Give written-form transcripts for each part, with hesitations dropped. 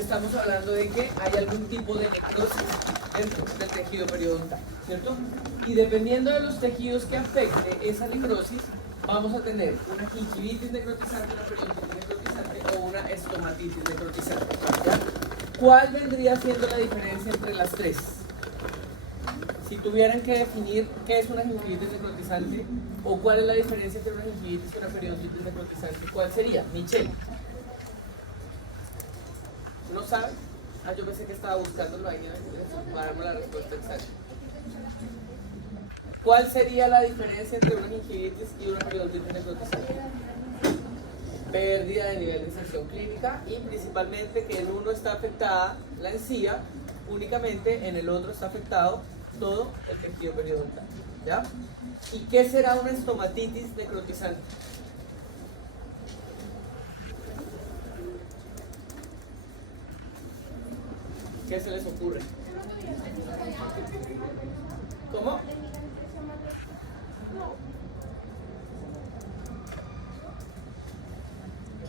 estamos hablando de que hay algún tipo de necrosis dentro del tejido periodontal, ¿cierto? Y dependiendo de los tejidos que afecte esa necrosis, vamos a tener una gingivitis necrotizante, una periodontitis necrotizante o una estomatitis necrotizante, ¿ya? ¿Cuál vendría siendo la diferencia entre las tres? Si tuvieran que definir qué es una gingivitis necrotizante o cuál es la diferencia entre una gingivitis y una periodontitis necrotizante, ¿cuál sería? Michelle. ¿No sabe? Ah, yo pensé que estaba buscándolo ahí para darme la respuesta exacta. ¿Cuál sería la diferencia entre una gingivitis y una periodontitis necrotizante? Pérdida de nivel de inserción clínica y principalmente que en uno está afectada la encía, únicamente en el otro está afectado todo el tejido periodontal, ¿ya? ¿Y qué será una estomatitis necrotizante? ¿Qué se les ocurre? ¿Cómo?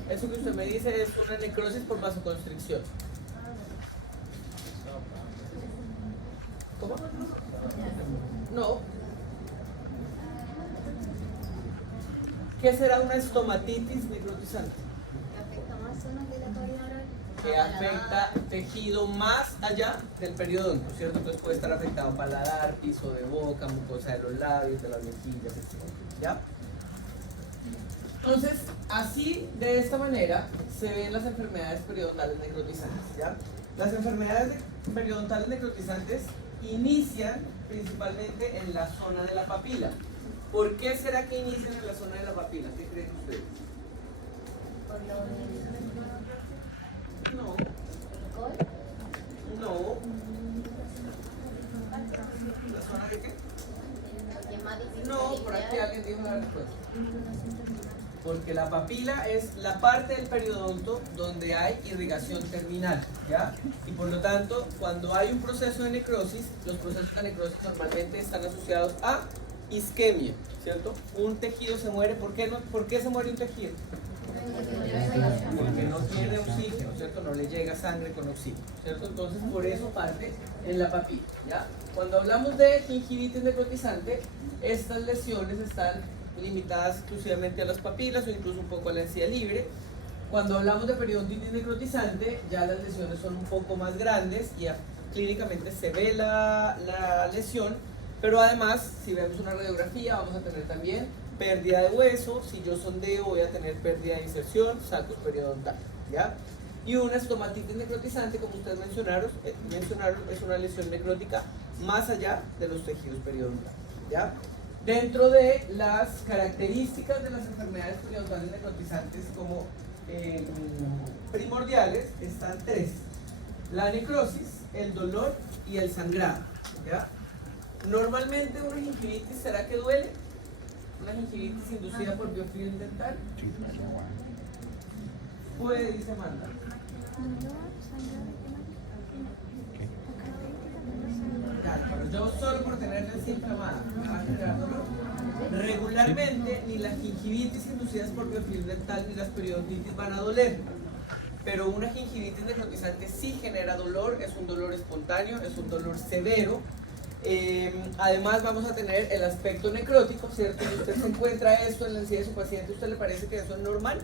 Eso que usted me dice es una necrosis por vasoconstricción. ¿Cómo? No. ¿Qué será una estomatitis necrotizante? Que afecta tejido más allá del periodonto, ¿cierto? Entonces puede estar afectado paladar, piso de boca, mucosa de los labios, de las mejillas, etc. ¿Ya? Entonces, así, de esta manera, se ven las enfermedades periodontales necrotizantes, ¿ya? Las enfermedades periodontales necrotizantes inician principalmente en la zona de la papila. ¿Por qué será que inician en la zona de la papila? ¿Qué creen ustedes? No. No. ¿La zona de qué? No, por aquí alguien dijo la respuesta. Porque la papila es la parte del periodonto donde hay irrigación terminal, ¿ya? Y por lo tanto, cuando hay un proceso de necrosis, los procesos de necrosis normalmente están asociados a isquemia, ¿cierto? Un tejido se muere, ¿por qué se muere un tejido? Porque no tiene oxígeno, ¿cierto? No le llega sangre con oxígeno, ¿cierto? Entonces, por eso parte en la papila, ¿ya? Cuando hablamos de gingivitis necrotizante, estas lesiones están limitadas exclusivamente a las papilas o incluso un poco a la encía libre. Cuando hablamos de periodontitis necrotizante, ya las lesiones son un poco más grandes y clínicamente se ve la lesión, pero además, si vemos una radiografía, vamos a tener también pérdida de hueso. Si yo sondeo, voy a tener pérdida de inserción, sacos periodontales, ¿ya? Y una estomatitis necrotizante, como ustedes mencionaron, es una lesión necrótica más allá de los tejidos periodontales, ¿ya? Dentro de las características de las enfermedades periodontales necrotizantes como primordiales están tres: la necrosis, el dolor y el sangrado, ¿ya? Normalmente una gingivitis, ¿será que duele? Una gingivitis inducida por biofilm dental. Puede, dice Amanda. Claro, pero yo solo por tener la encía inflamada me va a generar dolor. Regularmente ni las gingivitis inducidas por biofilm dental ni las periodontitis van a doler, pero una gingivitis necrotizante sí genera dolor, es un dolor espontáneo, es un dolor severo. Además vamos a tener el aspecto necrótico, ¿cierto? Si usted se encuentra esto en la encía de su paciente, ¿a usted le parece que eso es normal?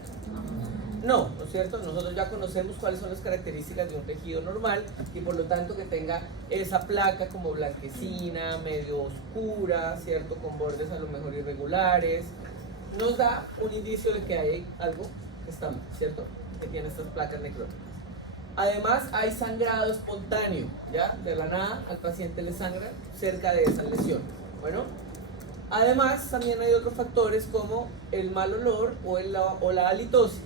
No, ¿no es cierto? Nosotros ya conocemos cuáles son las características de un tejido normal y por lo tanto que tenga esa placa como blanquecina, medio oscura, ¿cierto? Con bordes a lo mejor irregulares, nos da un indicio de que hay algo que está mal, ¿cierto? Que tiene estas placas necróticas. Además hay sangrado espontáneo, ¿ya? De la nada al paciente le sangra cerca de esa lesión. Bueno, además también hay otros factores como el mal olor o la halitosis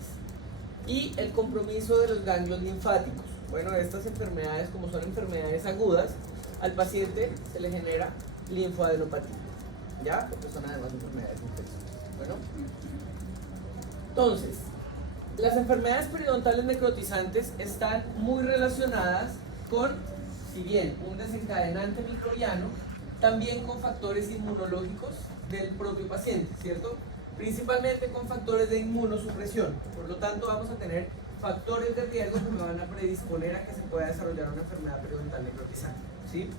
y el compromiso de los ganglios linfáticos. Bueno, estas enfermedades, como son enfermedades agudas, al paciente se le genera linfoadenopatía, ¿ya? Porque son además enfermedades infecciosas. Bueno, entonces, las enfermedades periodontales necrotizantes están muy relacionadas con, si bien un desencadenante microbiano, también con factores inmunológicos del propio paciente, ¿cierto? Principalmente con factores de inmunosupresión. Por lo tanto, vamos a tener factores de riesgo que me van a predisponer a que se pueda desarrollar una enfermedad periodontal necrotizante, ¿sí?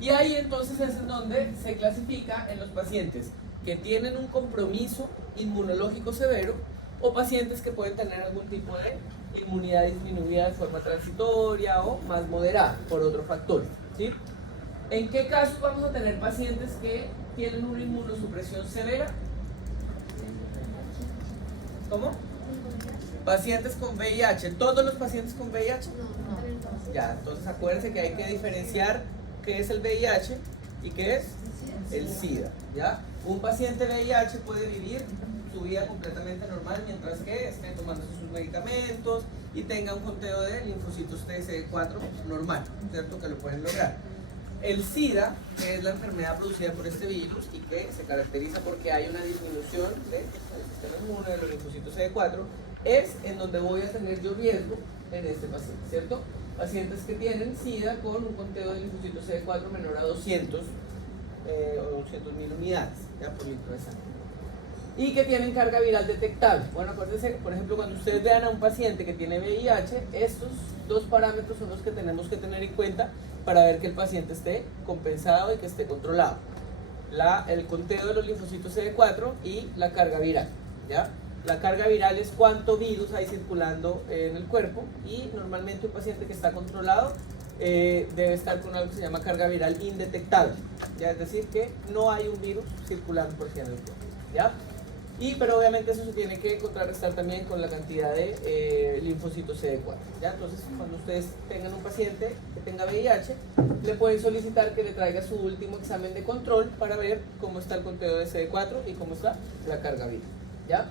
Y ahí entonces es en donde se clasifica en los pacientes que tienen un compromiso inmunológico severo o pacientes que pueden tener algún tipo de inmunidad disminuida de forma transitoria o más moderada por otro factor, ¿sí? ¿En qué casos vamos a tener pacientes que tienen una inmunosupresión severa? ¿Cómo? Pacientes con VIH. ¿Todos los pacientes con VIH? No. Ya, entonces acuérdense que hay que diferenciar qué es el VIH y qué es el SIDA, ¿ya? Un paciente VIH puede vivir su vida completamente normal mientras que esté tomando sus medicamentos y tenga un conteo de linfocitos TSD4 normal, ¿cierto? Que lo pueden lograr. El SIDA, que es la enfermedad producida por este virus y que se caracteriza porque hay una disminución del sistema inmune de los linfocitos CD4, es en donde voy a tener yo riesgo en este paciente, ¿cierto? Pacientes que tienen SIDA con un conteo de linfocitos CD4 menor a 200 o 200.000 unidades, ya, por litro de sangre. Y que tienen carga viral detectable. Bueno, acuérdense, por ejemplo, cuando ustedes vean a un paciente que tiene VIH, estos dos parámetros son los que tenemos que tener en cuenta para ver que el paciente esté compensado y que esté controlado. El conteo de los linfocitos CD4 y la carga viral, ¿ya? La carga viral es cuánto virus hay circulando en el cuerpo y normalmente un paciente que está controlado debe estar con algo que se llama carga viral indetectable, ¿ya? Es decir, que no hay un virus circulando por sí en el cuerpo, ¿ya? Pero obviamente eso se tiene que contrarrestar también con la cantidad de linfocitos CD4, ¿ya? Entonces, cuando ustedes tengan un paciente que tenga VIH, le pueden solicitar que le traiga su último examen de control para ver cómo está el conteo de CD4 y cómo está la carga viral, ¿ya?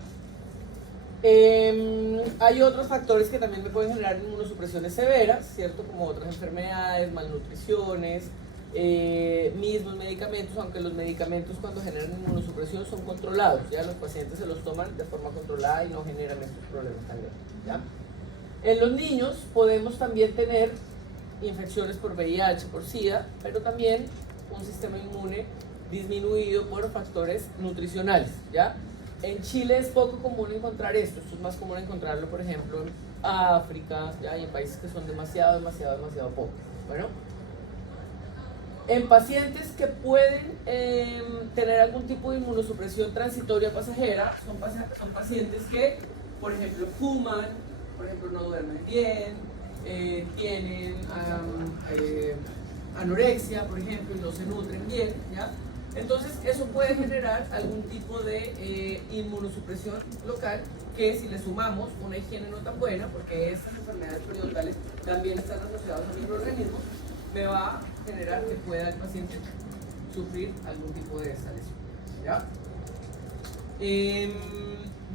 Hay otros factores que también me pueden generar inmunosupresiones severas, ¿cierto? Como otras enfermedades, malnutriciones, mismos medicamentos, aunque los medicamentos cuando generan inmunosupresión son controlados, ya los pacientes se los toman de forma controlada y no generan estos problemas tan graves, ¿ya? En los niños podemos también tener infecciones por VIH, por SIDA, pero también un sistema inmune disminuido por factores nutricionales, ¿ya? En Chile es poco común encontrar esto es más común encontrarlo, por ejemplo, en África, ¿ya? Y en países que son demasiado pobres. Bueno, en pacientes que pueden tener algún tipo de inmunosupresión transitoria pasajera, son pacientes que, por ejemplo, fuman, por ejemplo, no duermen bien, tienen anorexia, por ejemplo, y no se nutren bien, ¿ya? Entonces, eso puede generar algún tipo de inmunosupresión local que si le sumamos una higiene no tan buena, porque estas enfermedades periodontales también están asociadas a microorganismos, me va a generar que pueda el paciente sufrir algún tipo de esta lesión, ¿ya?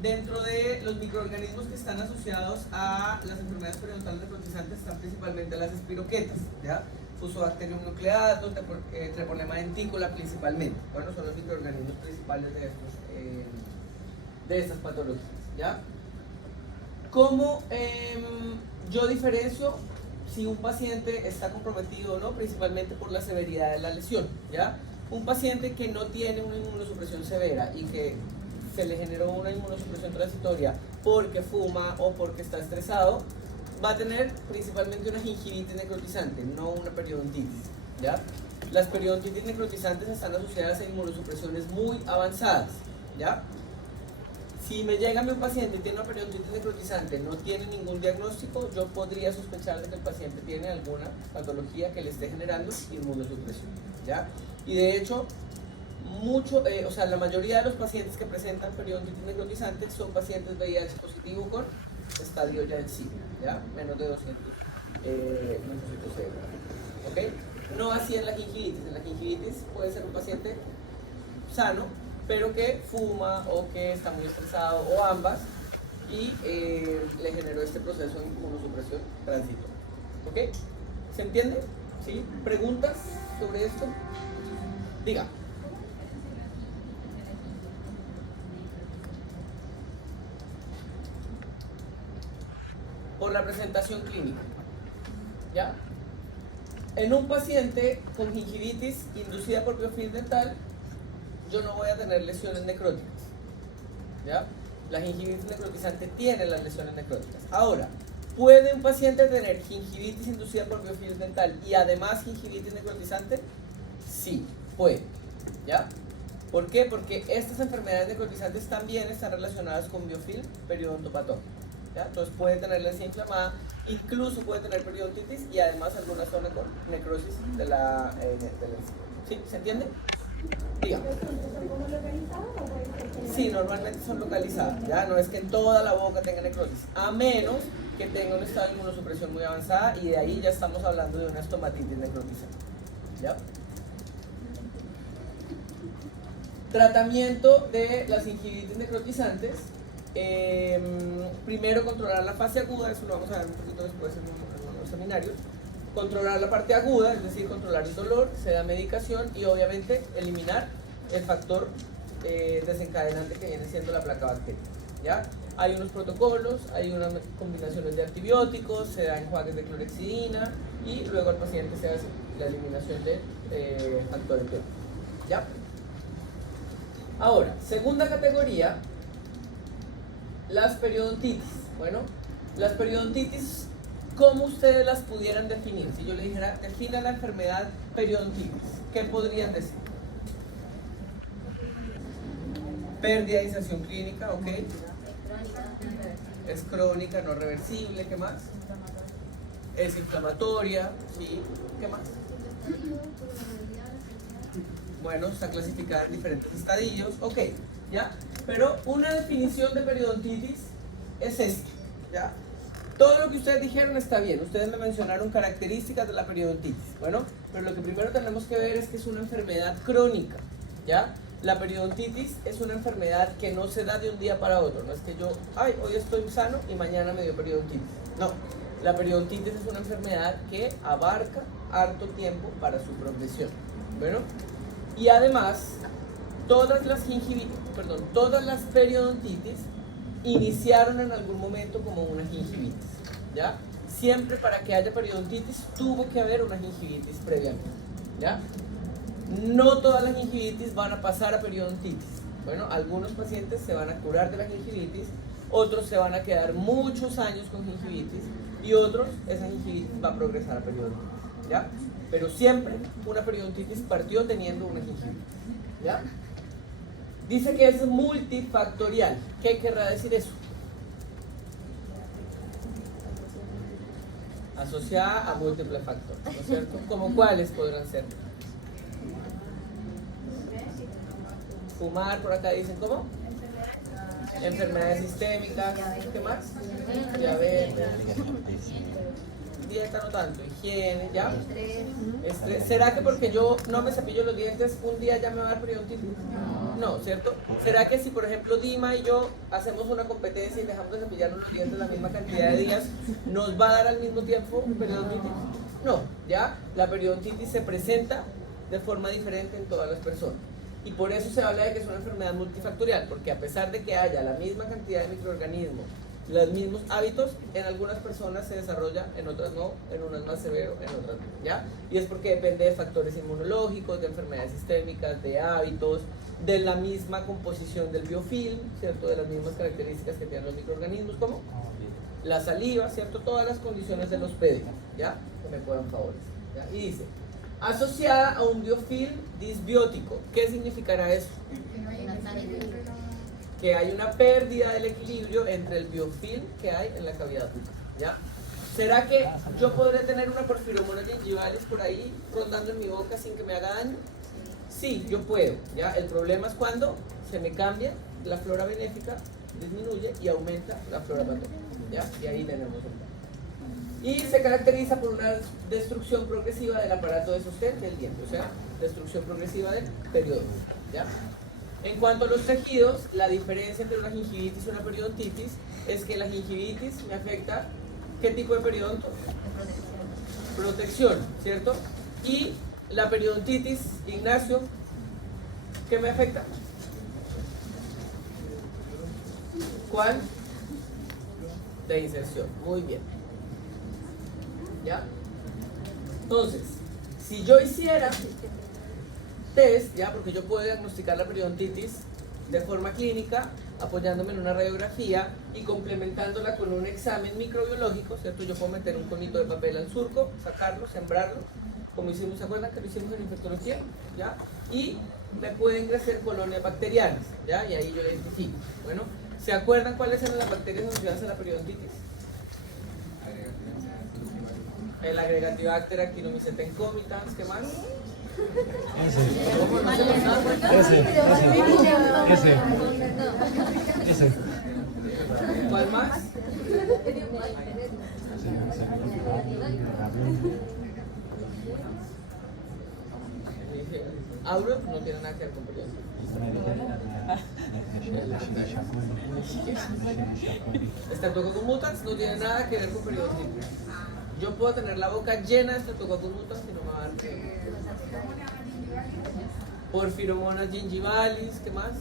Dentro de los microorganismos que están asociados a las enfermedades periodontales necrotizantes están principalmente las espiroquetas, ¿ya? Fusobacterium nucleatum, Treponema denticula principalmente. Bueno, son los microorganismos principales de estas patologías, ¿ya? ¿Cómo yo diferencio si un paciente está comprometido o no? Principalmente por la severidad de la lesión, ¿ya? Un paciente que no tiene una inmunosupresión severa y que se le generó una inmunosupresión transitoria porque fuma o porque está estresado, va a tener principalmente una gingivitis necrotizante, no una periodontitis, ¿ya? Las periodontitis necrotizantes están asociadas a inmunosupresiones muy avanzadas, ¿ya? Si me llega a mí un paciente y tiene una periodontitis necrotizante, no tiene ningún diagnóstico, yo podría sospechar de que el paciente tiene alguna patología que le esté generando inmunosupresión, ¿ya? Y de hecho, la mayoría de los pacientes que presentan periodontitis necrotizante son pacientes VIH positivo con estadio ya en sí, ¿ya? Menos de 200 linfocitos CD4, ¿ok? No así en la gingivitis. En la gingivitis puede ser un paciente sano, pero que fuma o que está muy estresado o ambas y le generó este proceso de inmunosupresión transitoria, ¿ok? ¿Se entiende? ¿Sí? ¿Preguntas sobre esto? Diga. Por la presentación clínica, ¿ya? En un paciente con gingivitis inducida por biofilm dental, yo no voy a tener lesiones necróticas, ¿ya? La gingivitis necrotizante tiene las lesiones necróticas. Ahora, ¿Puede un paciente tener gingivitis inducida por biofilm dental y además gingivitis necrotizante? Sí, puede. ¿Ya? ¿Por qué? Porque estas enfermedades necrotizantes también están relacionadas con biofilm periodontopatón. ¿Ya? Entonces puede tener la encía inflamada, incluso puede tener periodontitis y además alguna zona con necrosis de la encía. ¿Sí? ¿Se entiende? Dígame. Sí, normalmente son localizadas, ¿ya? No es que en toda la boca tenga necrosis, a menos que tenga un estado de inmunosupresión muy avanzada y de ahí ya estamos hablando de una estomatitis necrotizante, ¿ya? Tratamiento de las gingivitis necrotizantes. Primero controlar la fase aguda, eso lo vamos a ver un poquito después en unos seminarios. Controlar la parte aguda, es decir, controlar el dolor, se da medicación y obviamente eliminar el factor desencadenante que viene siendo la placa bacteriana. ¿Ya? Hay unos protocolos, hay unas combinaciones de antibióticos, se da enjuagues de clorexidina y luego al paciente se hace la eliminación de factor enteógeno. ¿Ya? Ahora, segunda categoría, las periodontitis. Bueno, las periodontitis, ¿cómo ustedes las pudieran definir? Si yo le dijera, defina la enfermedad periodontitis, ¿qué podrían decir? Pérdida de sensación clínica, ok. Es crónica, no reversible, ¿qué más? Es inflamatoria, ¿sí? ¿Qué más? Bueno, está clasificada en diferentes estadios, ok, ¿ya? Pero una definición de periodontitis es esta, ¿ya? Todo lo que ustedes dijeron está bien, ustedes me mencionaron características de la periodontitis, bueno, pero lo que primero tenemos que ver es que es una enfermedad crónica, ¿ya? La periodontitis es una enfermedad que no se da de un día para otro, no es que yo, ay, hoy estoy sano y mañana me dio periodontitis, no. La periodontitis es una enfermedad que abarca harto tiempo para su progresión, bueno. Y además, todas las periodontitis iniciaron en algún momento como una gingivitis, ¿ya? Siempre para que haya periodontitis tuvo que haber una gingivitis previamente, ¿ya? No todas las gingivitis van a pasar a periodontitis. Bueno, algunos pacientes se van a curar de la gingivitis, otros se van a quedar muchos años con gingivitis y otros, esa gingivitis va a progresar a periodontitis, ¿ya? Pero siempre una periodontitis partió teniendo una gingivitis, ¿ya? Dice que es multifactorial. ¿Qué querrá decir eso? Asociada a múltiples factores, ¿no es cierto? ¿Como cuáles podrán ser? Fumar, por acá dicen, ¿cómo? Enfermedades sistémicas, ¿qué más? Diabetes. Dieta no tanto, higiene, ¿ya? Estrés. ¿Será que porque yo no me cepillo los dientes un día ya me va a dar periodontitis? No, ¿cierto? ¿Será que si por ejemplo Dima y yo hacemos una competencia y dejamos de cepillarnos los dientes la misma cantidad de días, nos va a dar al mismo tiempo periodontitis? No, ¿ya? La periodontitis se presenta de forma diferente en todas las personas. Y por eso se habla de que es una enfermedad multifactorial, porque a pesar de que haya la misma cantidad de microorganismos, los mismos hábitos, en algunas personas se desarrolla, en otras no, en unas más severo, en otras no, ¿ya? Y es porque depende de factores inmunológicos, de enfermedades sistémicas, de hábitos, de la misma composición del biofilm, ¿cierto? De las mismas características que tienen los microorganismos, como la saliva, ¿cierto? Todas las condiciones del hospede, ¿ya? Que me puedan favorecer, ¿ya? Y dice, asociada a un biofilm disbiótico. ¿Qué significará eso? Que hay una pérdida del equilibrio entre el biofilm que hay en la cavidad bucal, ¿ya? ¿Será que yo podré tener una porfiromonas gingivales por ahí rondando en mi boca sin que me haga daño? Sí, yo puedo, ¿ya? El problema es cuando se me cambia la flora benéfica, disminuye y aumenta la flora patógena, ¿ya? Y ahí tenemos un problema. Y se caracteriza por una destrucción progresiva del aparato de sostén del diente, o sea, destrucción progresiva del periodonto, ¿ya? En cuanto a los tejidos, la diferencia entre una gingivitis y una periodontitis es que la gingivitis me afecta, ¿qué tipo de periodonto? Protección, ¿cierto? Y la periodontitis, Ignacio, ¿qué me afecta? ¿Cuál? De inserción, muy bien. ¿Ya? Entonces, si yo hiciera test, ya, porque yo puedo diagnosticar la periodontitis de forma clínica apoyándome en una radiografía y complementándola con un examen microbiológico, ¿cierto? Yo puedo meter un conito de papel al surco, sacarlo, sembrarlo, como hicimos, ¿se acuerdan que lo hicimos en infectología? ¿Ya? Y me pueden crecer colonias bacterianas, ¿ya? Y ahí yo identifico. Bueno, ¿se acuerdan cuáles eran las bacterias asociadas a la periodontitis? El Agregatibacter actinomycetes conmitans, ¿qué más? Ese. ¿Cuál más? Auro no tiene nada que ver con periodontitis. Streptococcus mutans no tiene nada que ver con periodontitis. Yo puedo tener la boca llena de Streptococcus mutans y no me va a dar fiebre. Porphyromonas gingivalis, ¿qué más?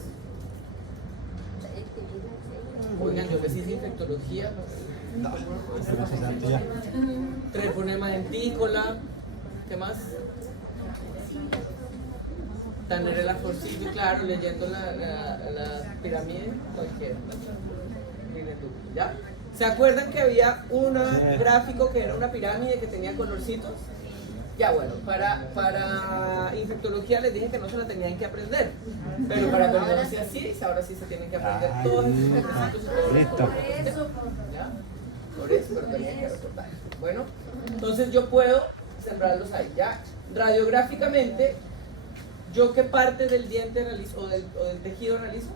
Oigan, yo les hice infectología. Treponema dentícola, ¿qué más? Tannerella forcivio, claro, leyendo la pirámide, cualquiera. ¿Ya? ¿Se acuerdan que había un gráfico que era una pirámide que tenía colorcitos? Ya bueno, para infectología les dije que no se la tenían que aprender, pero para periodontia sí, ahora sí se tienen que aprender todos esos colorcitos y todos los colores. ¿Ya? Por eso, pero tenían que recortar. Bueno, entonces yo puedo sembrarlos ahí, ¿ya? Radiográficamente, ¿yo qué parte del diente analizo o del tejido analizo?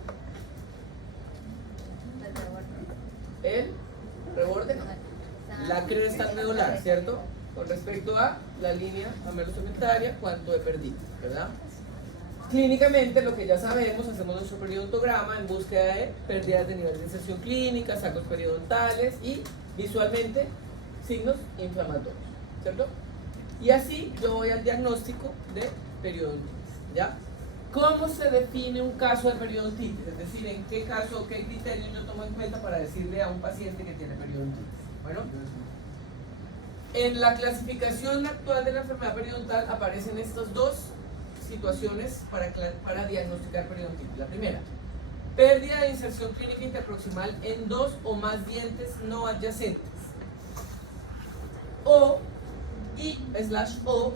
El reborde, la cresta alveolar, ¿cierto? Con respecto a la línea amelosegmentaria, cuánto he perdido, ¿verdad? Clínicamente, lo que ya sabemos, hacemos nuestro periodontograma en búsqueda de pérdidas de nivel de inserción clínica, sacos periodontales y visualmente signos inflamatorios, ¿cierto? Y así yo voy al diagnóstico de periodontitis, ¿ya? ¿Cómo se define un caso de periodontitis? Es decir, ¿en qué caso, qué criterios yo tomo en cuenta para decirle a un paciente que tiene periodontitis? Bueno, en la clasificación actual de la enfermedad periodontal aparecen estas dos situaciones para diagnosticar periodontitis. La primera, pérdida de inserción clínica interproximal en 2 o más dientes no adyacentes. O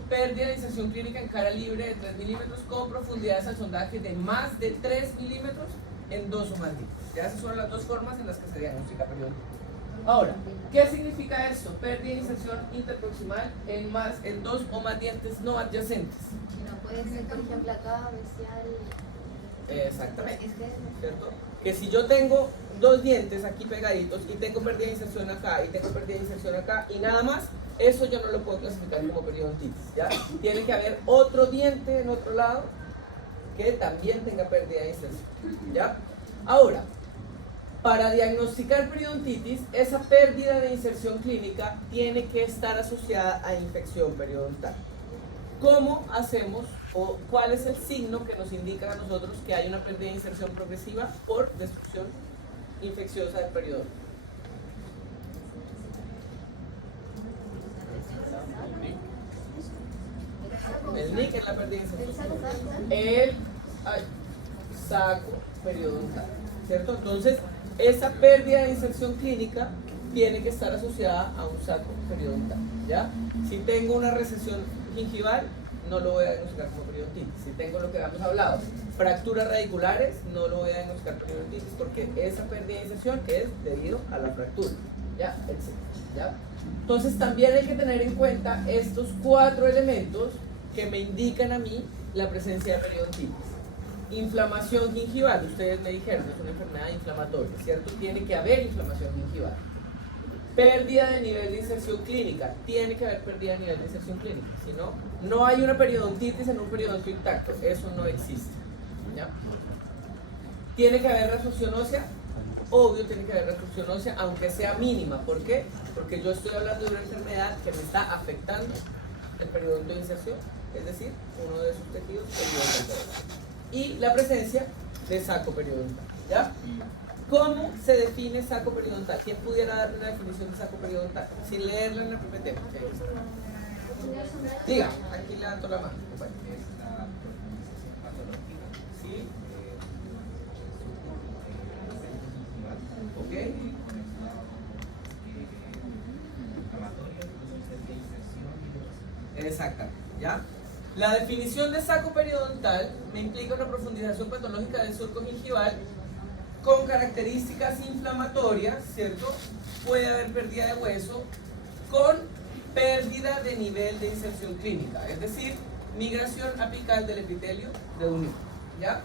pérdida de inserción clínica en cara libre de 3 milímetros con profundidades al sondaje de más de 3 milímetros en 2 o más dientes. Ya esas son las dos formas en las que se diagnostica periodontitis. Ahora, ¿qué significa esto? Pérdida de inserción interproximal en 2 o más dientes no adyacentes. No puede ser, por ejemplo, acá, bestial. Exactamente, ¿cierto? Que si yo tengo 2 dientes aquí pegaditos y tengo pérdida de inserción acá y tengo pérdida de inserción acá y nada más, eso yo no lo puedo clasificar como periodontitis, ¿ya? Tiene que haber otro diente en otro lado que también tenga pérdida de inserción, ¿ya? Ahora, para diagnosticar periodontitis, esa pérdida de inserción clínica tiene que estar asociada a infección periodontal. ¿Cómo hacemos o cuál es el signo que nos indica a nosotros que hay una pérdida de inserción progresiva por destrucción infecciosa del periodonto? El NIC es la pérdida de inserción. El saco periodontal, ¿cierto? Entonces, esa pérdida de inserción clínica tiene que estar asociada a un saco periodontal, ¿ya? Si tengo una recesión gingival, no lo voy a diagnosticar como periodontitis. Si tengo lo que habíamos hablado, fracturas radiculares, no lo voy a diagnosticar como periodontitis porque esa pérdida de inserción es debido a la fractura, ¿ya? Etcétera, ¿ya? Entonces también hay que tener en cuenta estos 4 elementos que me indican a mí la presencia de periodontitis. Inflamación gingival, ustedes me dijeron, es una enfermedad inflamatoria, ¿cierto? Tiene que haber inflamación gingival. Pérdida de nivel de inserción clínica, tiene que haber pérdida de nivel de inserción clínica, si no, no hay una periodontitis en un periodonto intacto, eso no existe, ¿ya? Tiene que haber resorción ósea, obvio tiene que haber resorción ósea, aunque sea mínima, ¿por qué? Porque yo estoy hablando de una enfermedad que me está afectando el periodonto de inserción, es decir, uno de sus tejidos periodontal. Y la presencia de saco periodontal, ¿ya? ¿Cómo se define saco periodontal? ¿Quién pudiera darme una definición de saco periodontal? Sin leerla en el PPT. Diga, aquí levanto la mano. ¿Sí? ¿Ok? Exactamente, ¿ya? La definición de saco periodontal me implica una profundización patológica del surco gingival con características inflamatorias, ¿cierto? Puede haber pérdida de hueso con pérdida de nivel de inserción clínica, es decir, migración apical del epitelio reunido, ¿ya?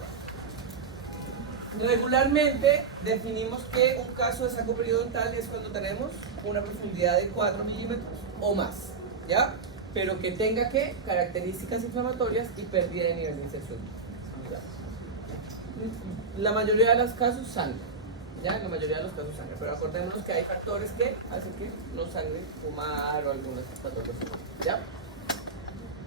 Regularmente definimos que un caso de saco periodontal es cuando tenemos una profundidad de 4 milímetros o más, ¿ya? Pero que tenga ¿qué? Características inflamatorias y pérdida de nivel de inserción. La mayoría de los casos sangre, ¿ya? La mayoría de los casos sangre, pero acordémonos que hay factores que hacen que no sangre, fumar o algunas patologías, ¿ya?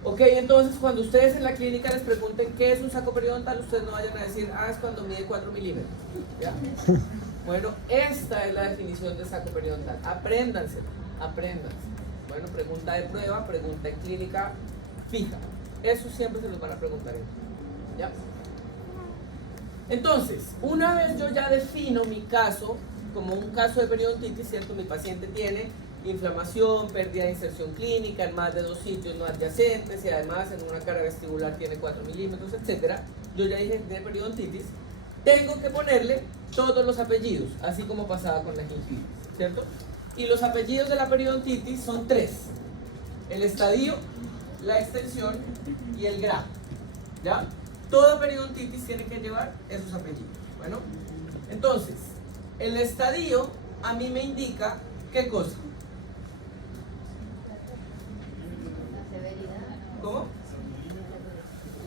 Ok, entonces cuando ustedes en la clínica les pregunten qué es un saco periodontal, ustedes no vayan a decir, ah, es cuando mide 4 milímetros, ¿ya? Bueno, esta es la definición de saco periodontal, apréndanse. Bueno, pregunta de prueba, pregunta en clínica fija, eso siempre se los van a preguntar, ¿ya? Entonces, una vez yo ya defino mi caso como un caso de periodontitis, ¿cierto? Mi paciente tiene inflamación, pérdida de inserción clínica en más de 2 sitios no adyacentes y además en una cara vestibular tiene 4 milímetros, etc. Yo ya dije que tiene periodontitis. Tengo que ponerle todos los apellidos, así como pasaba con la gingivitis, ¿cierto? Y los apellidos de la periodontitis son 3. El estadio, la extensión y el grado, ¿ya? Toda periodontitis tiene que llevar esos apellidos. Bueno, entonces, el estadio a mí me indica ¿qué cosa? La severidad. ¿Cómo?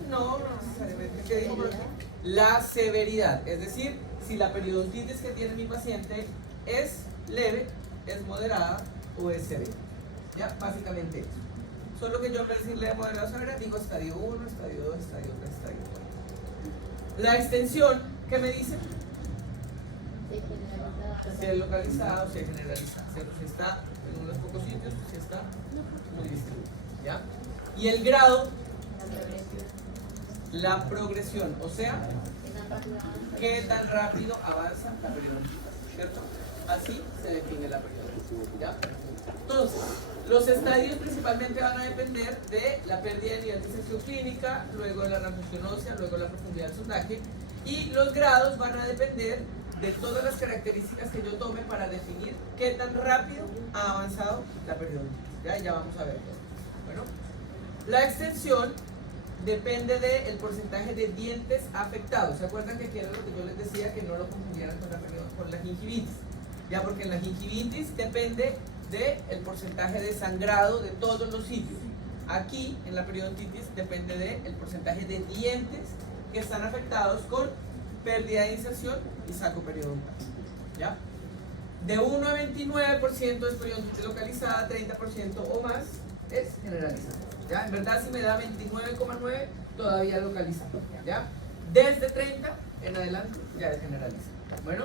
No necesariamente. ¿Qué digo por aquí? La severidad, es decir, si la periodontitis que tiene mi paciente es leve, es moderada o es severa. ¿Ya? Básicamente eso. Solo que yo en vez de decirle moderada o severa, digo estadio 1, estadio 2, estadio 3, estadio 4. La extensión, ¿qué me dice? Si es localizado, si es generalizado, ¿cierto? Si está en unos pocos sitios, si está muy distribuido, ¿ya? Y el grado, la progresión, o sea, qué tan rápido avanza la periodontitis, ¿cierto? Así se define la periodontitis, ¿ya? Entonces, los estadios principalmente van a depender de la pérdida de nivel de inserción clínica, luego de la refusión ósea, luego de la profundidad del sondaje, y los grados van a depender de todas las características que yo tome para definir qué tan rápido ha avanzado la periodontitis. Ya vamos a ver todo. Bueno, la extensión depende del porcentaje de dientes afectados. ¿Se acuerdan que aquí era lo que yo les decía, que no lo confundieran con la gingivitis? Ya, porque en la gingivitis depende del porcentaje de sangrado de todos los sitios. Aquí, en la periodontitis, depende del porcentaje de dientes que están afectados con pérdida de inserción y saco periodontal, ¿ya? De 1 a 29% es periodontitis localizada, 30% o más es generalizada, ¿ya? En verdad, si me da 29,9, todavía localizada, ¿ya? Desde 30 en adelante ya es generalizada. Bueno,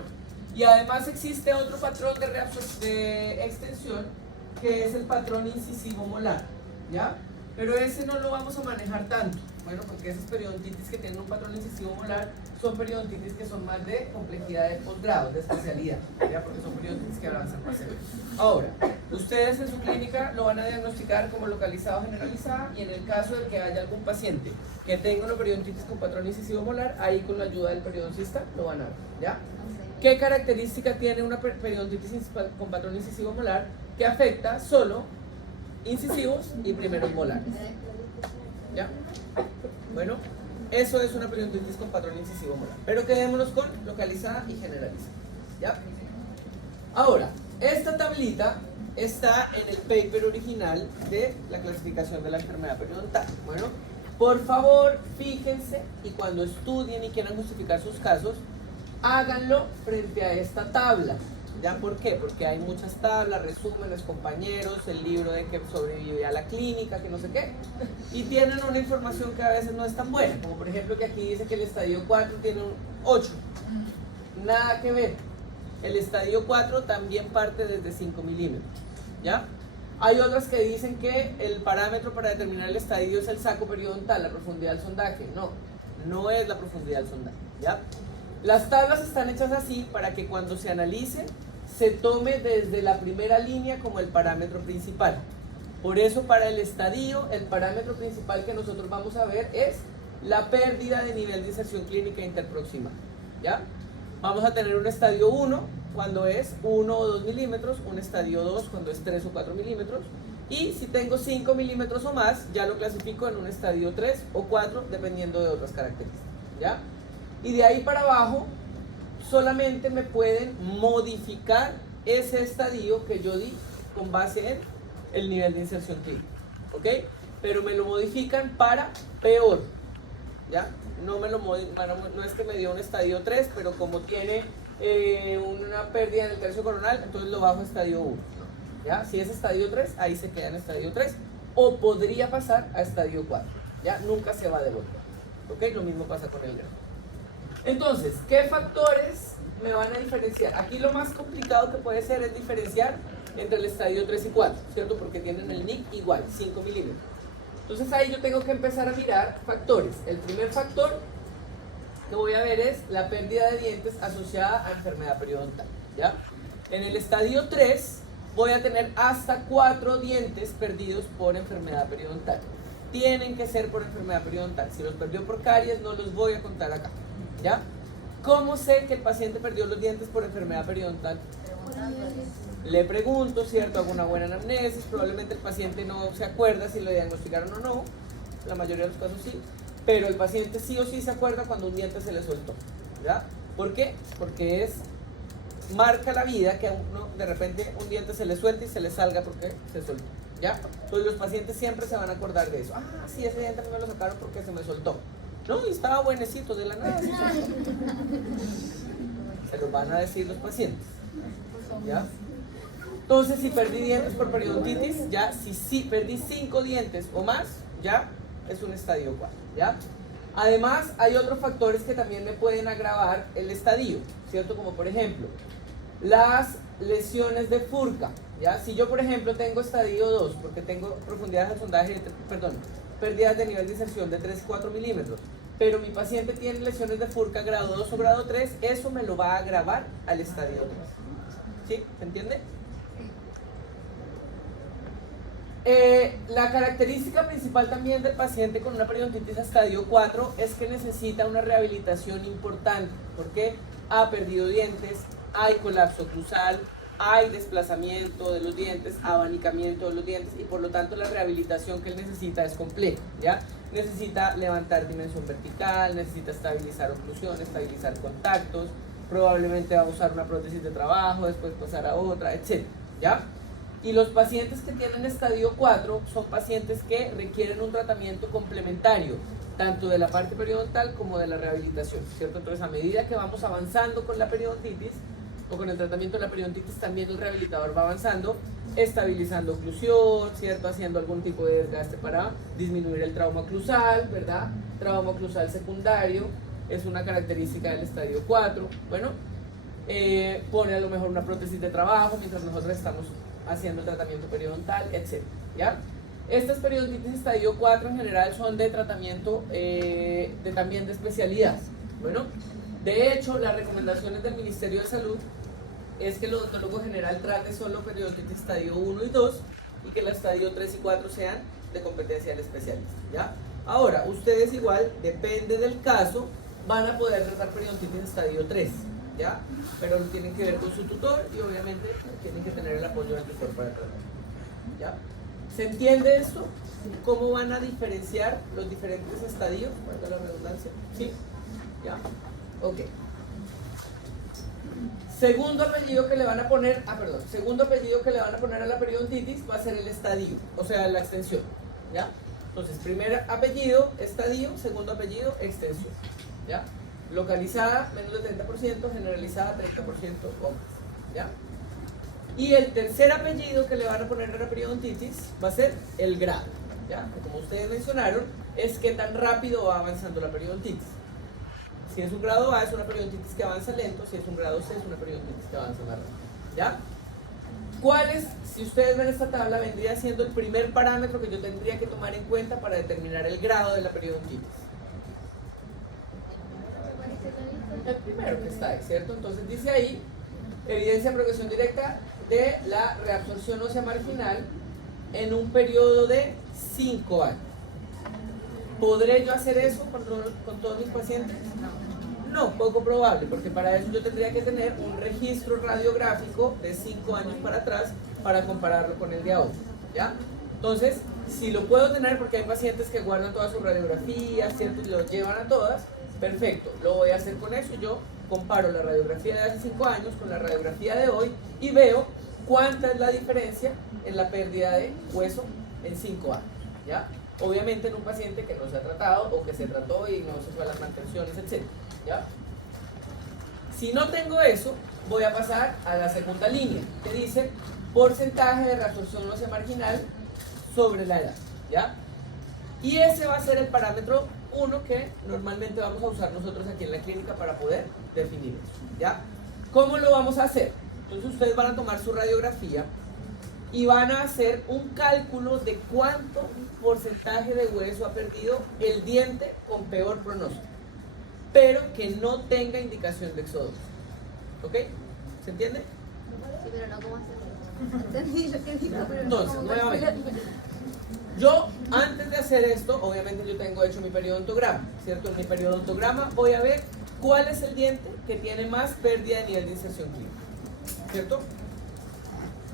y además existe otro patrón de extensión que es el patrón incisivo molar, ¿ya? Pero ese no lo vamos a manejar tanto. Bueno, porque esas periodontitis que tienen un patrón incisivo molar son periodontitis que son más de complejidad de posgrado, de especialidad, ¿ya? Porque son periodontitis que avanzan más severo. Ahora, ustedes en su clínica lo van a diagnosticar como localizado o generalizada, y en el caso de que haya algún paciente que tenga una periodontitis con patrón incisivo molar, ahí con la ayuda del periodoncista lo van a ver, ¿ya? ¿Qué característica tiene una periodontitis con patrón incisivo molar? Que afecta solo incisivos y primeros molares, ¿ya? Bueno, eso es una periodontitis con patrón incisivo molar. Pero quedémonos con localizada y generalizada, ¿ya? Ahora, esta tablita está en el paper original de la clasificación de la enfermedad periodontal. Bueno, por favor, fíjense y cuando estudien y quieran justificar sus casos, háganlo frente a esta tabla. ¿Ya? ¿Por qué? Porque hay muchas tablas, resúmenes, compañeros, el libro de que sobrevive a la clínica, que no sé qué, y tienen una información que a veces no es tan buena, como por ejemplo que aquí dice que el estadio 4 tiene un 8, nada que ver. El estadio 4 también parte desde 5 milímetros, ¿ya? Hay otras que dicen que el parámetro para determinar el estadio es el saco periodontal, la profundidad del sondaje. No, no es la profundidad del sondaje, ¿ya? Las tablas están hechas así para que cuando se analice se tome desde la primera línea como el parámetro principal. Por eso para el estadio el parámetro principal que nosotros vamos a ver es la pérdida de nivel de inserción clínica interproximal. ¿Ya? Vamos a tener un estadio 1 cuando es 1 o 2 milímetros, un estadio 2 cuando es 3 o 4 milímetros, y si tengo 5 milímetros o más ya lo clasifico en un estadio 3 o 4 dependiendo de otras características. ¿Ya? Y de ahí para abajo solamente me pueden modificar ese estadio que yo di con base en el nivel de inserción clínica, ¿ok? Pero me lo modifican para peor, ¿ya? No es que me dio un estadio 3, pero como tiene una pérdida en el tercio coronal, entonces lo bajo a estadio 1, ¿ya? Si es estadio 3, ahí se queda en estadio 3, o podría pasar a estadio 4, ¿ya? Nunca se va de vuelta, ¿ok? Lo mismo pasa con el grado. Entonces, ¿qué factores me van a diferenciar? Aquí lo más complicado que puede ser es diferenciar entre el estadio 3 y 4, ¿cierto? Porque tienen el NIC igual, 5 milímetros. Entonces ahí yo tengo que empezar a mirar factores. El primer factor que voy a ver es la pérdida de dientes asociada a enfermedad periodontal, ¿ya? En el estadio 3 voy a tener hasta 4 dientes perdidos por enfermedad periodontal. Tienen que ser por enfermedad periodontal. Si los perdió por caries, no los voy a contar acá, ¿ya? ¿Cómo sé que el paciente perdió los dientes por enfermedad periodontal? Le pregunto, ¿cierto? Hago una buena anamnesis, probablemente el paciente no se acuerda si lo diagnosticaron o no, la mayoría de los casos sí, pero el paciente sí o sí se acuerda cuando un diente se le soltó, ¿ya? ¿Por qué? Porque marca la vida que a uno de repente un diente se le suelta y se le salga porque se soltó, ¿ya? Entonces los pacientes siempre se van a acordar de eso. Ah, sí, ese diente me lo sacaron porque se me soltó. No, y estaba buenecito de la nada. Se lo van a decir los pacientes, ¿ya? Entonces, si perdí dientes por periodontitis, ya, si perdí 5 dientes o más, ya es un estadio 4, ¿ya? Además, hay otros factores que también me pueden agravar el estadio, ¿cierto? Como por ejemplo, las lesiones de furca, ¿ya? Si yo, por ejemplo, tengo estadio 2, porque tengo profundidades de sondaje, pérdidas de nivel de inserción de 3 y 4 milímetros, pero mi paciente tiene lesiones de furca grado 2 o grado 3, eso me lo va a agravar al estadio 3. ¿Sí? ¿Se entiende? La característica principal también del paciente con una periodontitis a estadio 4 es que necesita una rehabilitación importante, porque ha perdido dientes, hay colapso oclusal, hay desplazamiento de los dientes, abanicamiento de los dientes, y por lo tanto la rehabilitación que él necesita es compleja, ¿ya? Necesita levantar dimensión vertical, necesita estabilizar oclusión, estabilizar contactos, probablemente va a usar una prótesis de trabajo, después pasar a otra, etc., ¿ya? Y los pacientes que tienen estadio 4 son pacientes que requieren un tratamiento complementario, tanto de la parte periodontal como de la rehabilitación, ¿cierto? Entonces, a medida que vamos avanzando con la periodontitis, o con el tratamiento de la periodontitis, también el rehabilitador va avanzando, estabilizando oclusión, ¿cierto? Haciendo algún tipo de desgaste para disminuir el trauma oclusal, ¿verdad? Trauma oclusal secundario es una característica del estadio 4. Bueno, pone a lo mejor una prótesis de trabajo mientras nosotros estamos haciendo el tratamiento periodontal, etc., ¿ya? Estas periodontitis estadio 4 en general son de tratamiento también de especialidad. Bueno, de hecho, las recomendaciones del Ministerio de Salud es que el odontólogo general trate solo periodontitis estadio 1 y 2 y que el estadio 3 y 4 sean de competencia del especialista, ¿ya? Ahora, ustedes igual, depende del caso, van a poder tratar periodontitis estadio 3, ¿ya? Pero tienen que ver con su tutor y obviamente tienen que tener el apoyo del tutor para tratar, ¿ya? ¿Se entiende esto? ¿Cómo van a diferenciar los diferentes estadios? ¿Cuánto la redundancia? ¿Sí? ¿Ya? Ok. Segundo apellido que le van a poner, segundo apellido que le van a poner a la periodontitis va a ser el estadio, o sea, la extensión, ¿ya? Entonces, primer apellido, estadio, segundo apellido, extensión, ¿ya? Localizada, menos del 30%, generalizada, 30% o más, ¿ya? Y el tercer apellido que le van a poner a la periodontitis va a ser el grado, ¿ya? Que como ustedes mencionaron, es qué tan rápido va avanzando la periodontitis. Si es un grado A, es una periodontitis que avanza lento. Si es un grado C, es una periodontitis que avanza más rápido, ¿ya? ¿Cuáles, si ustedes ven esta tabla, vendría siendo el primer parámetro que yo tendría que tomar en cuenta para determinar el grado de la periodontitis? El primero que está ahí, ¿cierto? Entonces dice ahí, evidencia de progresión directa de la reabsorción ósea marginal en un periodo de 5 años. ¿Podré yo hacer eso con todos mis pacientes? No, poco probable, porque para eso yo tendría que tener un registro radiográfico de 5 años para atrás para compararlo con el de ahora, ¿ya? Entonces, si lo puedo tener, porque hay pacientes que guardan todas sus radiografías, ¿cierto? Y lo llevan a todas, perfecto, lo voy a hacer con eso. Yo comparo la radiografía de hace 5 años con la radiografía de hoy y veo cuánta es la diferencia en la pérdida de hueso en 5 años, ¿ya? Obviamente en un paciente que no se ha tratado o que se trató y no se fue a las mantenciones, etc. ¿Ya? Si no tengo eso, voy a pasar a la segunda línea, que dice porcentaje de reabsorción ósea marginal sobre la edad, ¿ya? Y ese va a ser el parámetro 1 que normalmente vamos a usar nosotros aquí en la clínica para poder definir eso, ¿ya? ¿Cómo lo vamos a hacer? Entonces ustedes van a tomar su radiografía y van a hacer un cálculo de cuánto porcentaje de hueso ha perdido el diente con peor pronóstico, pero que no tenga indicación de exodo. ¿Ok? ¿Se entiende? Sí, pero no cómo hacerlo. Entendí lo que dijo, pero Entonces, no cómo nuevamente, calcularlo. yo antes de hacer esto, obviamente yo tengo hecho mi periodontograma, ¿cierto? En mi periodontograma voy a ver cuál es el diente que tiene más pérdida de nivel de inserción clínica, ¿cierto?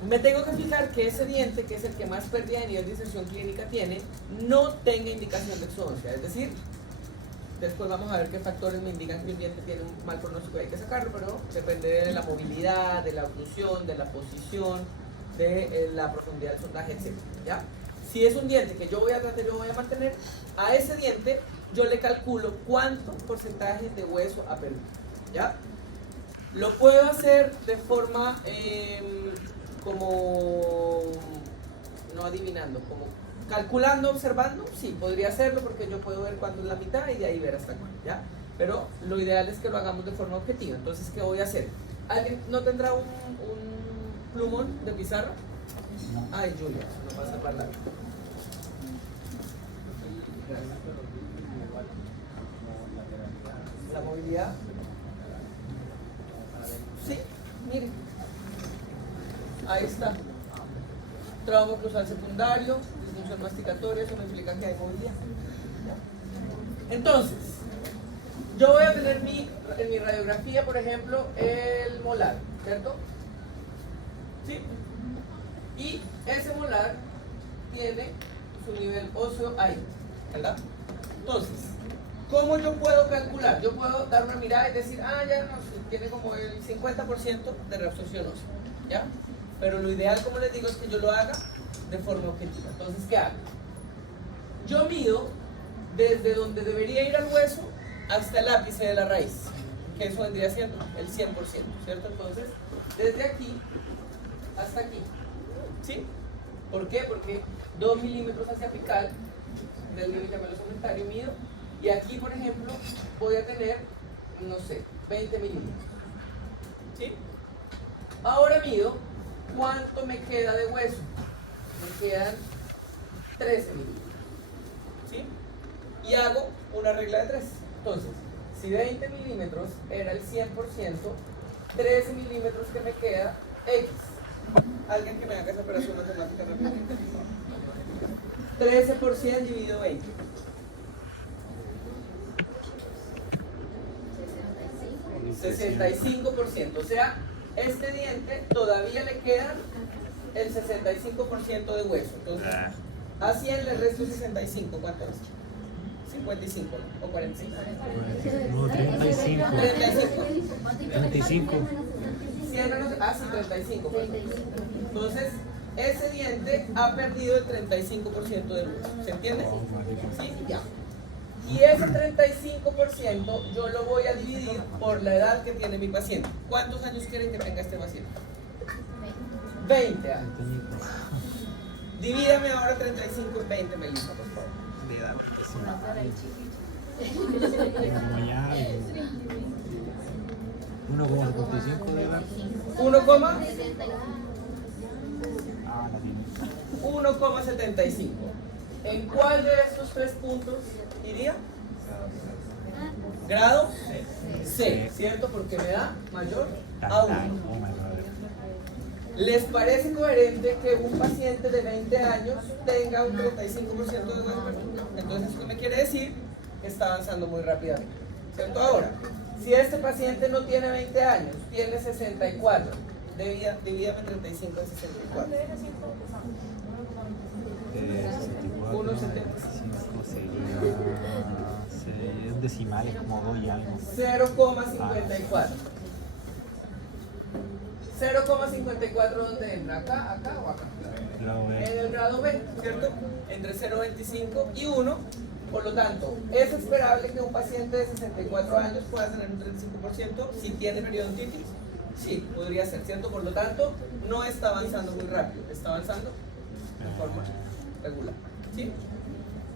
Me tengo que fijar que ese diente, que es el que más pérdida de nivel de inserción clínica tiene, no tenga indicación de exodoncia, es decir, después vamos a ver qué factores me indican que un diente tiene un mal pronóstico y hay que sacarlo, pero depende de la movilidad, de la oclusión, de la posición, de la profundidad del sondaje, etc. ¿Ya? Si es un diente que yo voy a tratar, yo voy a mantener, a ese diente yo le calculo cuánto porcentaje de hueso ha perdido. ¿Ya? Lo puedo hacer de forma como, no adivinando, como calculando, observando, sí, podría hacerlo porque yo puedo ver cuánto es la mitad y de ahí ver hasta cuándo, ¿ya? Pero lo ideal es que lo hagamos de forma objetiva. Entonces, ¿qué voy a hacer? ¿Alguien no tendrá un plumón de pizarra? Ay, Julia, no pasa para la... La movilidad. Sí, mire. Ahí está. Trauma cruzal secundario, disfunción masticatoria, eso me implica que hay movilidad. Entonces, yo voy a tener en mi radiografía, por ejemplo, el molar, ¿cierto? ¿Sí? Y ese molar tiene su nivel óseo ahí, ¿verdad? Entonces, ¿cómo yo puedo calcular? Yo puedo dar una mirada y decir, ah, ya no, tiene como el 50% de reabsorción ósea, ¿ya? Pero lo ideal, como les digo, es que yo lo haga de forma objetiva. Entonces, ¿qué hago? Yo mido desde donde debería ir al hueso hasta el ápice de la raíz, que eso vendría siendo el 100%, ¿cierto? Entonces, desde aquí hasta aquí, ¿sí? ¿Por qué? Porque 2 milímetros hacia apical del límite melosegmentario mido, y aquí, por ejemplo, voy a tener, no sé, 20 milímetros, ¿sí? Ahora mido cuánto me queda de hueso. Me quedan 13 milímetros, ¿sí? Y hago una regla de 3. Entonces, si 20 milímetros era el 100%, 13 milímetros que me queda, X. Alguien que me haga esa operación matemática rápidamente. 13 por 100 dividido 20. 65%. O sea, este diente todavía le queda el 65% de hueso. Entonces, a 100 le resto 65. ¿Cuánto es? 55 o 45. No, 35. 35. 35. 100 ah, sí, 35. Entonces, ese diente ha perdido el 35% del hueso. ¿Se entiende? Sí, ya. Y ese 35% yo lo voy a dividir por la edad que tiene mi paciente. ¿Cuántos años quieren que tenga este paciente? 20 años. Divídame ahora 35 en 20, Melissa, por favor. Como ya 1,75 de edad. 1,75. ¿En cuál de estos 3 puntos iría? ¿Grado? C, ¿cierto? Porque me da mayor Tan, a tan, 1. oh my God. ¿Les parece coherente que un paciente de 20 años tenga un 35% de hueso perdido? Entonces esto me quiere decir que está avanzando muy rápidamente, ¿cierto? Ahora, si este paciente no tiene 20 años, tiene 64, divídame 35 en 64. 64, 1,75 sería es decimales como 2 y algo. 0,54. 0,54 ¿dónde entra? ¿Acá, acá o acá? Grado B. En el grado B, ¿cierto? Entre 0,25 y 1. Por lo tanto, es esperable que un paciente de 64 años pueda tener un 35% si tiene periodontitis. Sí, podría ser, ¿cierto? Por lo tanto, no está avanzando muy rápido, está avanzando de forma regular, ¿sí?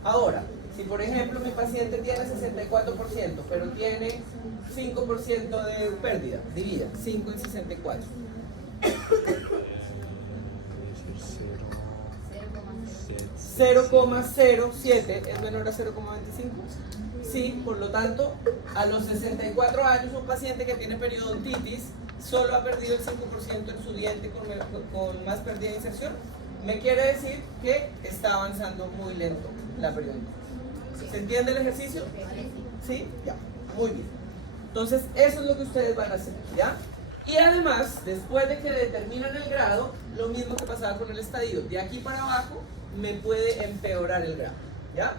Ahora, si por ejemplo mi paciente tiene 64%, pero tiene 5% de pérdida, divida 5 en 64. 0,07 es menor a 0,25. Sí, por lo tanto, a los 64 años un paciente que tiene periodontitis solo ha perdido el 5% en su diente con más pérdida de inserción. Me quiere decir que está avanzando muy lento la periodontitis. ¿Se entiende el ejercicio? ¿Sí? Ya, muy bien. Entonces, eso es lo que ustedes van a hacer, ¿ya? Y además, después de que determinan el grado, lo mismo que pasaba con el estadio, de aquí para abajo me puede empeorar el grado, ¿ya?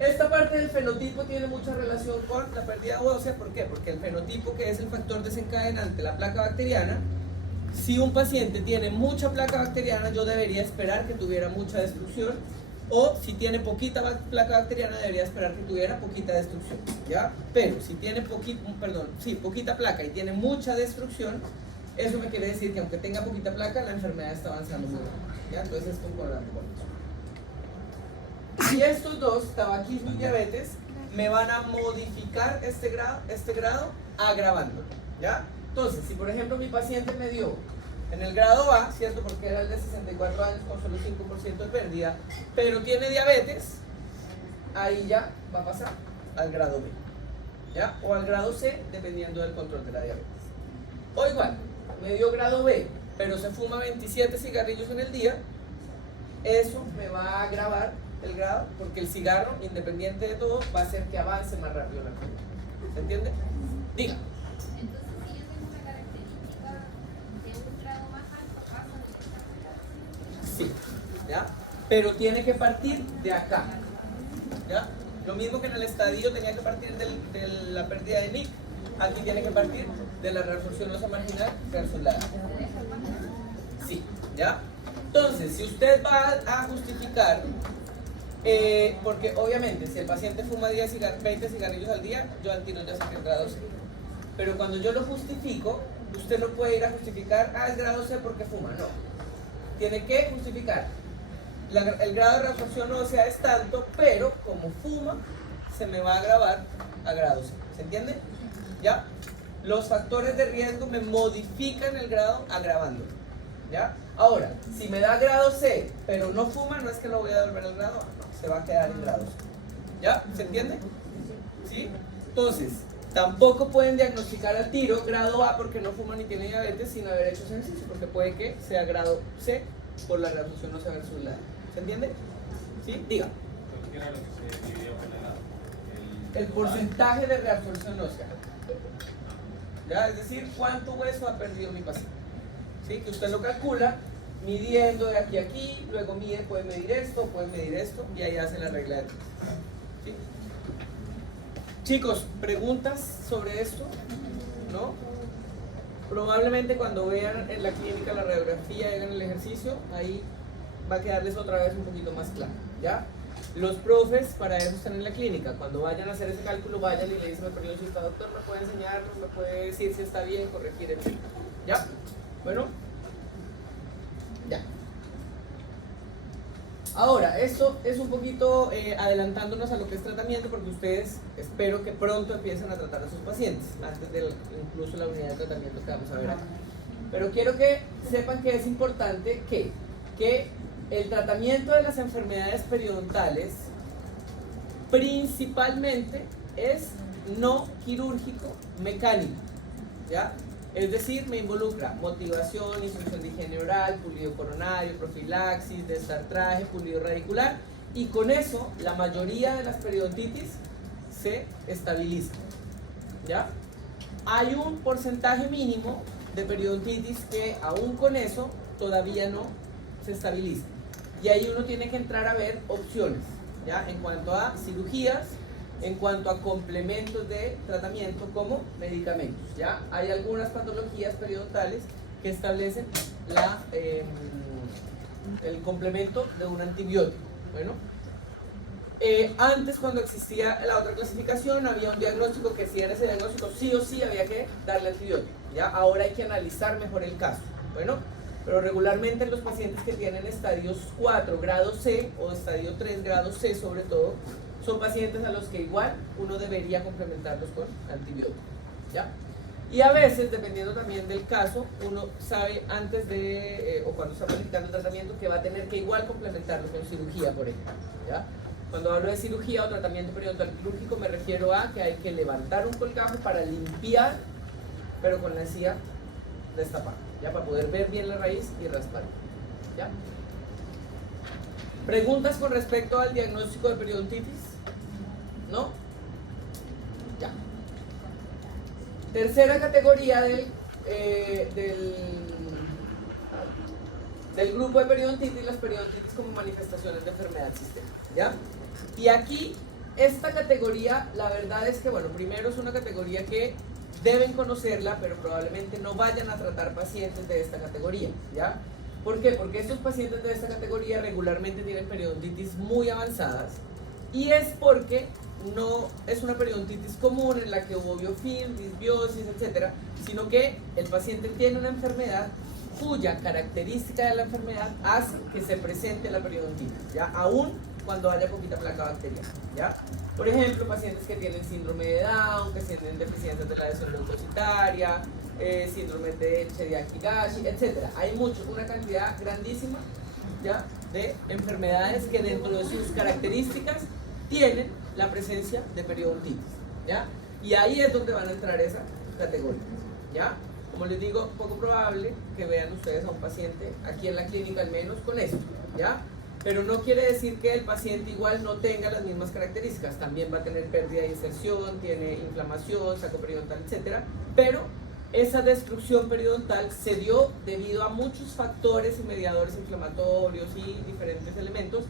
Esta parte del fenotipo tiene mucha relación con la pérdida ósea. ¿Por qué? Porque el fenotipo, que es el factor desencadenante, la placa bacteriana, si un paciente tiene mucha placa bacteriana, yo debería esperar que tuviera mucha destrucción, o si tiene poquita placa bacteriana, debería esperar que tuviera poquita destrucción, ¿ya? Pero si tiene poquita placa y tiene mucha destrucción, eso me quiere decir que aunque tenga poquita placa, la enfermedad está avanzando muy rápido, ¿ya? Entonces es concordante con eso. Y estos dos, tabaquismo y diabetes, me van a modificar este grado agravándolo, ¿ya? Entonces, si por ejemplo mi paciente me dio en el grado A, ¿cierto? Porque era el de 64 años con solo 5% de pérdida, pero tiene diabetes, ahí ya va a pasar al grado B, ¿ya? O al grado C, dependiendo del control de la diabetes. O igual, me dio grado B, pero se fuma 27 cigarrillos en el día, eso me va a agravar el grado, porque el cigarro, independiente de todo, va a hacer que avance más rápido la enfermedad. ¿Se entiende? Diga. Entonces, si yo tengo una característica de un grado más alto, paso de esta manera. Sí, ¿ya? Pero tiene que partir de acá, ¿ya? Lo mismo que en el estadio tenía que partir de la pérdida de NIC, aquí tiene que partir de la reabsorción ósea marginal versus la... Sí, ¿ya? Entonces, si usted va a justificar, porque obviamente si el paciente fuma 20 cigarrillos al día, yo al tiro ya sé que es grado C. Pero cuando yo lo justifico, usted no puede ir a justificar, es grado C porque fuma, no. Tiene que justificar. El grado de reabsorción ósea es tanto, pero como fuma, se me va a agravar a grado C. ¿Se entiende? ¿Ya? Los factores de riesgo me modifican el grado agravándolo. ¿Ya? Ahora, si me da grado C, pero no fuma, no es que lo voy a devolver al grado A, no, se va a quedar en grado C. ¿Ya? ¿Se entiende? ¿Sí? Entonces, tampoco pueden diagnosticar al tiro grado A porque no fuma ni tiene diabetes sin haber hecho ese ejercicio, porque puede que sea grado C por la reabsorción ósea versus la A. ¿Se entiende? ¿Sí? Diga. ¿Qué era lo que se dividió con el grado? El porcentaje de reabsorción ósea. ¿Ya? Es decir, cuánto hueso ha perdido mi paciente. ¿Sí? Que usted lo calcula midiendo de aquí a aquí, luego mide, puede medir esto, y ahí hace la regla de 3. ¿Sí? Chicos, ¿preguntas sobre esto? ¿No? Probablemente cuando vean en la clínica la radiografía y hagan el ejercicio, ahí va a quedarles otra vez un poquito más claro, ¿ya? Los profes para eso están en la clínica. Cuando vayan a hacer ese cálculo, vayan y le dicen al periodista, doctor, ¿me puede enseñar? ¿Me puede decir si está bien, corregir, etc.? ¿Ya? Bueno, ya. Ahora, esto es un poquito adelantándonos a lo que es tratamiento, porque ustedes espero que pronto empiecen a tratar a sus pacientes, antes de incluso la unidad de tratamiento que vamos a ver acá. Pero quiero que sepan que es importante que el tratamiento de las enfermedades periodontales principalmente es no quirúrgico mecánico, ¿ya? Es decir, me involucra motivación, instrucción de higiene oral, pulido coronario, profilaxis, destartraje, pulido radicular, y con eso la mayoría de las periodontitis se estabilizan, ¿ya? Hay un porcentaje mínimo de periodontitis que aún con eso todavía no se estabiliza, y ahí uno tiene que entrar a ver opciones, ¿ya? En cuanto a cirugías, en cuanto a complementos de tratamiento como medicamentos, ¿ya? Hay algunas patologías periodontales que establecen el complemento de un antibiótico. Bueno, antes, cuando existía la otra clasificación, había un diagnóstico que si era ese diagnóstico sí o sí había que darle antibiótico, ¿ya? Ahora hay que analizar mejor el caso. Bueno, pero regularmente los pacientes que tienen estadios 4 grado C o estadio 3 grado C sobre todo, son pacientes a los que igual uno debería complementarlos con antibióticos, ¿ya? Y a veces, dependiendo también del caso, uno sabe antes de, o cuando está planificando el tratamiento, que va a tener que igual complementarlo con cirugía, por ejemplo, ¿ya? Cuando hablo de cirugía o tratamiento periodontal quirúrgico, me refiero a que hay que levantar un colgajo para limpiar, pero con la encía destapada, ¿ya? Para poder ver bien la raíz y raspar, ¿ya? ¿Preguntas con respecto al diagnóstico de periodontitis? ¿No? Ya. Tercera categoría del grupo de periodontitis, las periodontitis como manifestaciones de enfermedad sistémica, ¿ya? Y aquí, esta categoría, la verdad es que, bueno, primero es una categoría que deben conocerla, pero probablemente no vayan a tratar pacientes de esta categoría, ¿ya? ¿Por qué? Porque estos pacientes de esta categoría regularmente tienen periodontitis muy avanzadas, y es porque no es una periodontitis común en la que hubo biofilm, disbiosis, etcétera, sino que el paciente tiene una enfermedad cuya característica de la enfermedad hace que se presente la periodontitis, ¿ya? Aún cuando haya poquita placa bacteriana, ¿ya? Por ejemplo, pacientes que tienen síndrome de Down, que tienen deficiencias de la adhesión leucocitaria, síndrome de Chiari-Higashi, etcétera. Hay una cantidad grandísima, ¿ya?, de enfermedades que dentro de sus características tienen la presencia de periodontitis, ¿ya? Y ahí es donde van a entrar esa categoría, ¿ya? Como les digo, poco probable que vean ustedes a un paciente aquí en la clínica al menos con esto, ¿ya? Pero no quiere decir que el paciente igual no tenga las mismas características. También va a tener pérdida de inserción, tiene inflamación, saco periodontal, etcétera. Pero esa destrucción periodontal se dio debido a muchos factores y mediadores inflamatorios y diferentes elementos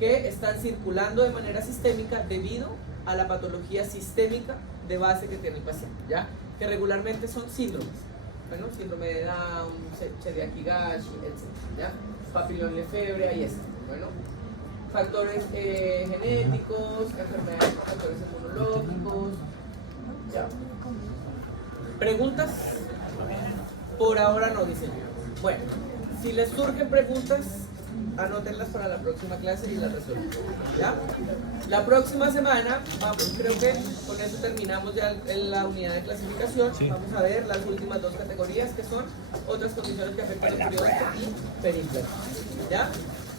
que están circulando de manera sistémica debido a la patología sistémica de base que tiene el paciente, ¿ya? Que regularmente son síndromes, bueno, síndrome de Down, Chiari-Higashi, etc., ¿ya? Papillon Lefebvre, ahí está, bueno, factores genéticos, enfermedades con factores inmunológicos, ¿ya? ¿Preguntas? Por ahora no, dice yo. Bueno, si les surgen preguntas, anótenlas para la próxima clase y las resuelven, ¿ya? La próxima semana, vamos, creo que con eso terminamos ya en la unidad de clasificación. Sí. Vamos a ver las últimas dos categorías que son otras condiciones que afectan el periodonto y perimplanto, ¿ya?